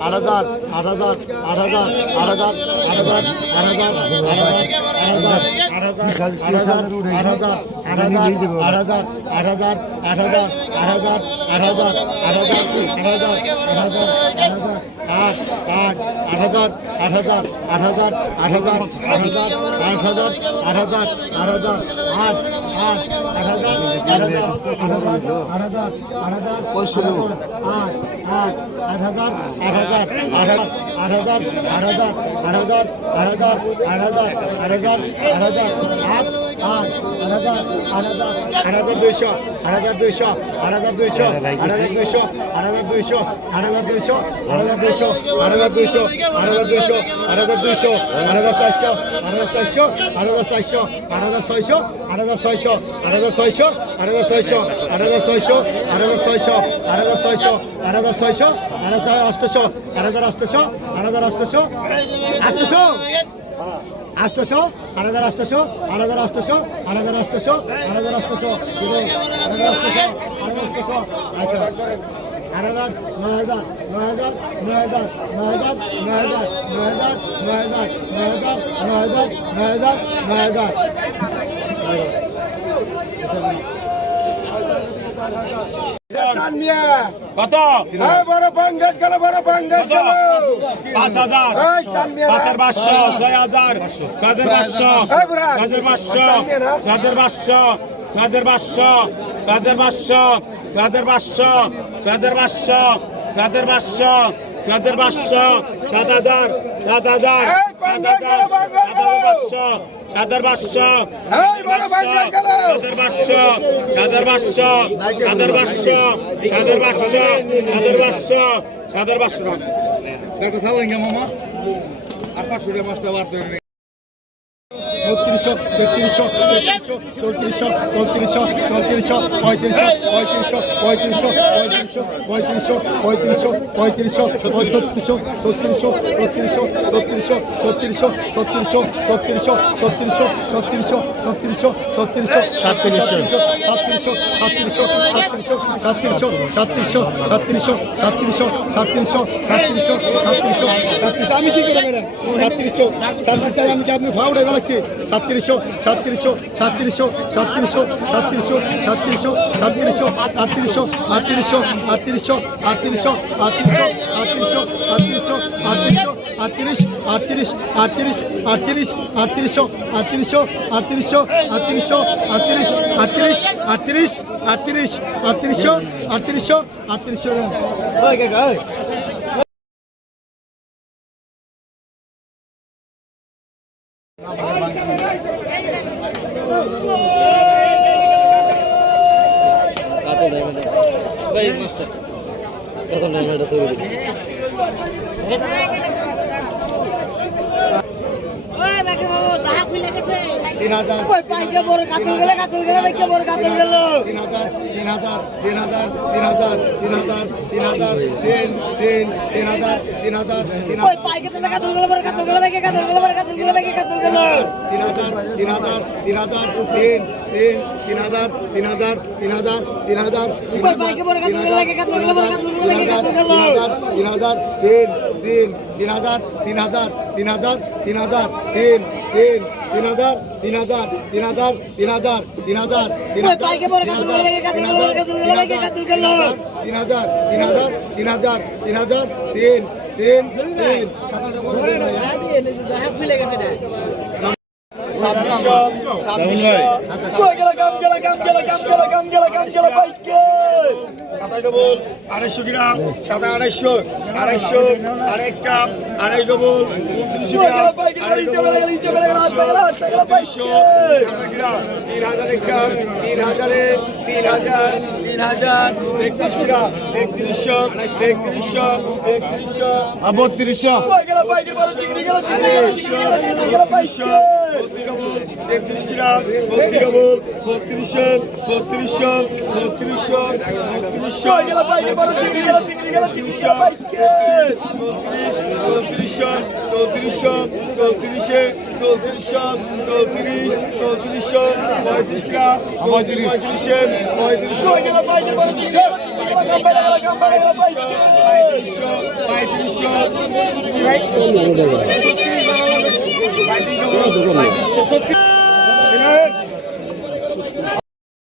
আট হাজার আট হাজার আট হাজার আট হাজার আট হাজার আট হাজার আট হাজার আট হাজার আট হাজার আট হাজার আট হাজার আট হাজার আট হাজার আট হাজার আট হাজার আট হাজার আট হাজার আট হাজার আট আট আট হাজার আট হাজার আট হাজার আট হাজার আট হাজার আট হাজার আট হাজার আট হাজার আট আট আট হাজার আট হাজার আট হাজার আট হাজার আট হাজার আট আট আট হাজার আট হাজার আট হাজার আট হাজার আট হাজার আট হাজার আট হাজার আট হাজার আট হাজার আট হাজার আট আট আট হাজার আট হাজার আট হাজার দুইশো আট হাজার দুইশো আট হাজার দুইশো আট হাজার দুইশো আট হাজার দুইশো আট হাজার দুইশো আট হাজার দুইশো আট হাজার দুইশো আট হাজার দুইশো আট হাজার দুইশো আট হাজার চারশো আট হাজার চারশো আট হাজার চারশো আট হাজার ছয়শো আট হাজার ছয়শো আট হাজার ছয়শো আট হাজার ছয়শো আট হাজার ছয়শো আট হাজার ছয়শো আট হাজার ছয়শো আট হাজার ছয়শো আট হাজার আটশো আট হাজার আটশো আট হাজার আটশো আটশো আটশো আট হাজার আটশো আট হাজার আটশো আট হাজার আটশো আট হাজার আটশো আট হাজার আটশো আট হাজার আটশো আচ্ছা নয় হাজার নয় হাজার নয় হাজার নয় হাজার নয় হাজার নয় হাজার নয় হাজার নয় হাজার নয় হাজার নয় হাজার নয় হাজার কত বড় বাঙ্গেট গেল বড় বাঙ্গেট গেল পাঁচ হাজার এই সানমিয়া পাঁচ হাজার পাঁচশো ছয় হাজার ছয় হাজার পাঁচশো ছয় হাজার পাঁচশো ছয় হাজার পাঁচশো ছয় হাজার পাঁচশো ছয় হাজার পাঁচশো ছয় হাজার পাঁচশো ছয় হাজার পাঁচশো ছয় হাজার পাঁচশো ছয় হাজার পাঁচশো ছয় হাজার পাঁচশো সাত হাজার সাত হাজার সাত হাজার পাঁচশো সাত হাজার পাঁচশো সাতের পাঁচশো সাতের পাঁচশো সাতের পাঁচশো সাতের পাঁচশো সাতের পাঁচশো সাতের পাঁচশো কথা মামা? আর পাঁচশো টাকা পাঁচটা বত্রিশশো তেত্রিশশো তেত্রিশশো চৌত্রিশশো চৌত্রিশশো চৌত্রিশশো পঁয়ত্রিশশো পঁয়ত্রিশশো পঁয়ত্রিশশো পঁয়ত্রিশশো পঁয়ত্রিশশো পঁয়ত্রিশশো পঁয়ত্রিশশো ছত্রিশশো ছত্রিশশো ছত্রিশশো ছত্রিশশো ছত্রিশশো ছত্রিশশো ছত্রিশশো ছত্রিশশো ছত্রিশশো ছত্রিশশো সাতত্রিশশো সাতত্রিশশো সাতত্রিশশো সাতত্রিশশো সাতত্রিশশো সাতত্রিশশো সাতত্রিশশো সাতত্রিশশো সাতত্রিশশো সাতত্রিশশো সাতত্রিশশো সাতত্রিশশো আমি কি করে সাতত্রিশশো সাতত্রিশ আমি কি আপনি ফাউডে বেড়াচ্ছি সাতত্রিশশো সাতত্রিশশো সাতত্রিশশো সাতত্রিশশো সাতত্রিশশো সাতত্রিশশো সাতত্রিশশো আটত্রিশশো আটত্রিশশো আটত্রিশশো আটত্রিশশো আটত্রিশশো আটত্রিশশো আটত্রিশশো আটত্রিশ আটত্রিশ আটত্রিশ আটত্রিশ আটত্রিশশো আটত্রিশশো আটত্রিশশো আটত্রিশশো আটত্রিশ আটত্রিশ আটত্রিশ আটত্রিশ আটত্রিশশো আটত্রিশশো আটত্রিশশো ভাই মাস্টার কত নাম এটা তিন হাজার তিন হাজার তিন হাজার তিন হাজার তিন হাজার তিন হাজার তিন হাজার তিন তিন তিন হাজার তিন হাজার তিন হাজার তিন হাজার তিন হাজার তিন হাজার তিন তিন তিন হাজার তিন হাজার তিন হাজার তিন হাজার তিন হাজার তিন হাজার তিন তিন তিন হাজার তিন হাজার তিন হাজার তিন হাজার তিন তিন তিন তিন হাজার তিন হাজার তিন হাজার তিন হাজার তিন হাজার তিন হাজার তিন হাজার তিন হাজার তিন হাজার তিন তিন তিন ছাব্বিশশো ছাব্বিশশো সাতাশ ডবল আড়াইশো গ্রাম সাত আড়াইশো আড়াইশো আরেকটা আড়াই ডবল উনত্রিশশো গ্রাম বাইশশো গ্রাম তিন হাজার গ্রাম তিন হাজারে তিন হাজার তিন হাজার একত্রিশ গ্রাম একত্রিশশো একত্রিশশো একত্রিশশো বত্রিশশো। তেত্রিশ গ্রাম বত্রিশ ডবল বত্রিশশো বত্রিশশো বত্রিশশো বত্রিশশো চৌত্রিশশো চৌত্রিশশো চৌত্রিশে চৌত্রিশশো চৌত্রিশ চৌত্রিশশো পঁয়ত্রিশ গ্রাম পঁয়ত্রিশে পঁয়ত্রিশশো পঁয়ত্রিশশো পঁয়ত্রিশশো